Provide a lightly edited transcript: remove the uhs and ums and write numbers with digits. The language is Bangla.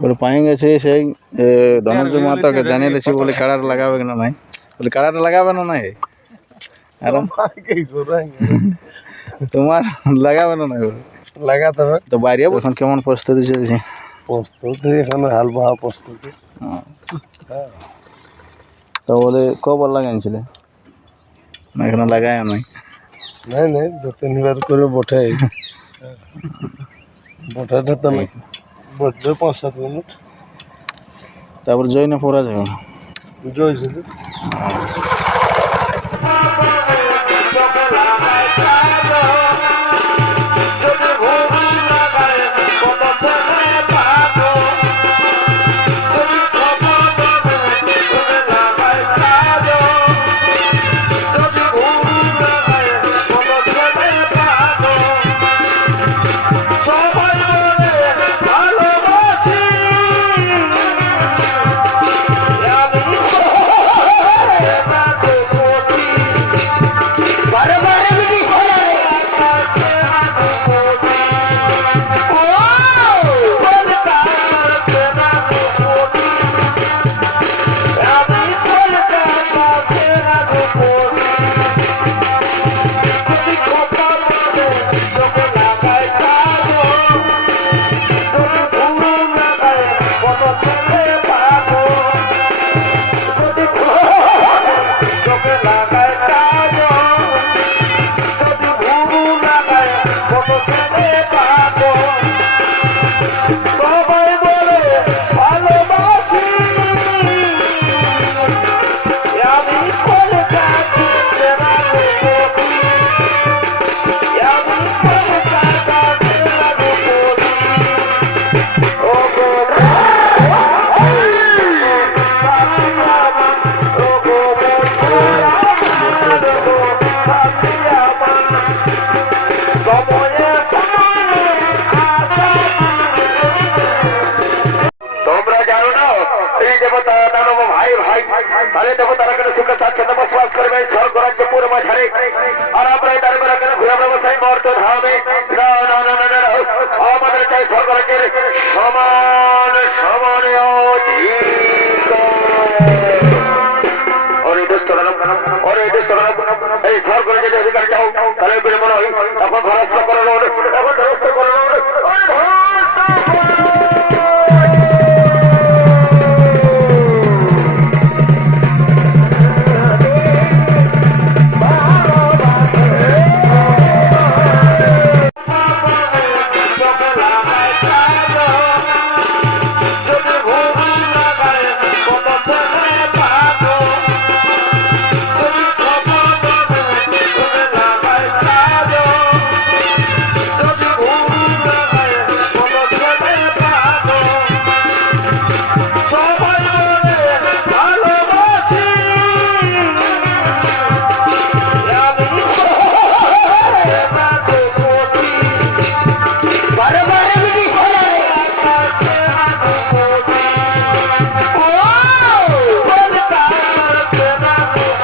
বলে পাই গেছে সেই ধনঞ্জয় মাতাকে জানিয়ে দিয়েছি বলে কাড়াটা লাগাবে না নাই বলে কাড়াটা লাগাবে না নাই আর তোমার লাগাবে না নাই লাগাতে হবে তো বাইরে এখন কেমন প্রস্তুতি চলছে? প্রস্তুতি এখন হাল বাহা প্রস্তুতি। তো বলে কবার লাগাইছিলে না এখানে লাগায় নাই? নাই নাই 2-3 বার করে বটে বটাটা তো নাই বটে 5-7 মিনিট তারপর জয় না পড়া যাবে জয় ছিল তাহলে দেবতারা কেন সুখে স্বাচ্ছন্দ্য বসবাস করবে স্বর্গরাজ্য পুরো মাঝারে আর আমরা এই তারা কেন ঘুরে ব্যবস্থায় মর্ত ধামে আমাদের চাই স্বর্গরাজ্যের সমান সমানে এই স্বর্গরাজ্যের অধিকার চাও তাহলে মনে হয় তখন ভরসা করার